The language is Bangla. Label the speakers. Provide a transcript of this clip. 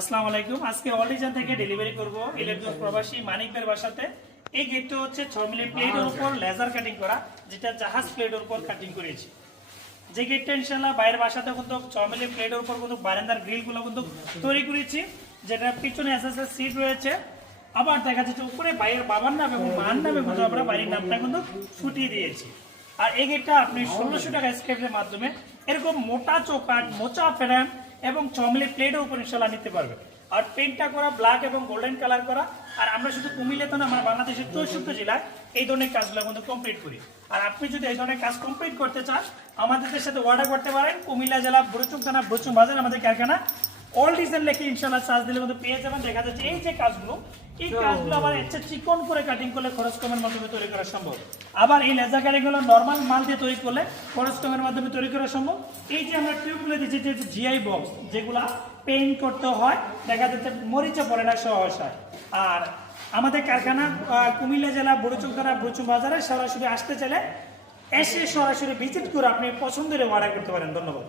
Speaker 1: আসসালামু আলাইকুম। আজকে অলিজান থেকে ডেলিভারি করব প্রবাসী বাসাতে। এই গেটটা হচ্ছে প্লেটের উপর লেজার কাটিং করা, যেটা জাহাজ প্লেটের উপর কাটিং করেছি। যে গেটটা বাইরের বাসাতে কিন্তু প্লেটের উপর কিন্তু বারান্দার গ্রিলগুলো কিন্তু তৈরি করেছি যেটা পিছনে এসএসএস সিট রয়েছে। আবার দেখা যাচ্ছে উপরে বাইরের বাবার নাম এবং মার নামে কিন্তু আমরা বাড়ির নামটা কিন্তু ফুটিয়ে দিয়েছি। আর এই গেটটা আপনি ষোলোশো টাকা স্ক্রেপের মাধ্যমে এরকম মোটা চৌকাট মোচা ফ্রেম এবং চমলে প্লেটও উপর ইনশাল্লাহ নিতে পারবে। আর পেন্টটা করা ব্ল্যাক এবং গোল্ডেন কালার করা। আর আমরা শুধু কুমিল্লা তো না আমরা বাংলাদেশের চৌষট্টি জেলায় এই ধরনের কাজগুলো কিন্তু কমপ্লিট করি। আর আপনি যদি এই ধরনের কাজ কমপ্লিট করতে চান, আমাদের সাথে অর্ডার করতে পারেন। কুমিল্লা জেলা বুড়ুচুক থানা বুড়ুচুক বাজার, আমাদের কারখানা। অল ডিজাইন লেখে ইনশাল্লাহ চার্জ দিলে মধ্যে পেয়ে যাবেন। দেখা যাচ্ছে এই যে কাজগুলো এই কাজগুলো আবার ইচ্ছে চিকন করে কাটিং করলে খরচ কমের মাধ্যমে তৈরি করা সম্ভব। আবার এই লেজার কাটিংগুলো নর্মাল মাল দিয়ে তৈরি করলে খরচ কমের মাধ্যমে তৈরি করা সম্ভব। এই যে আমরা টিউবগুলো দিচ্ছি যে জিআই বক্স যেগুলা পেইন্ট করতে হয় দেখা যাচ্ছে মরিচা পড়ে না সহসায় আর আমাদের কারখানা কুমিল্লা জেলা বুড়ুচুকধারা বুড়ুচুক বাজারে সরাসরি আসতে চাইলে এসে সরাসরি ভিজিট করে আপনি পছন্দের অর্ডার করতে পারেন। ধন্যবাদ।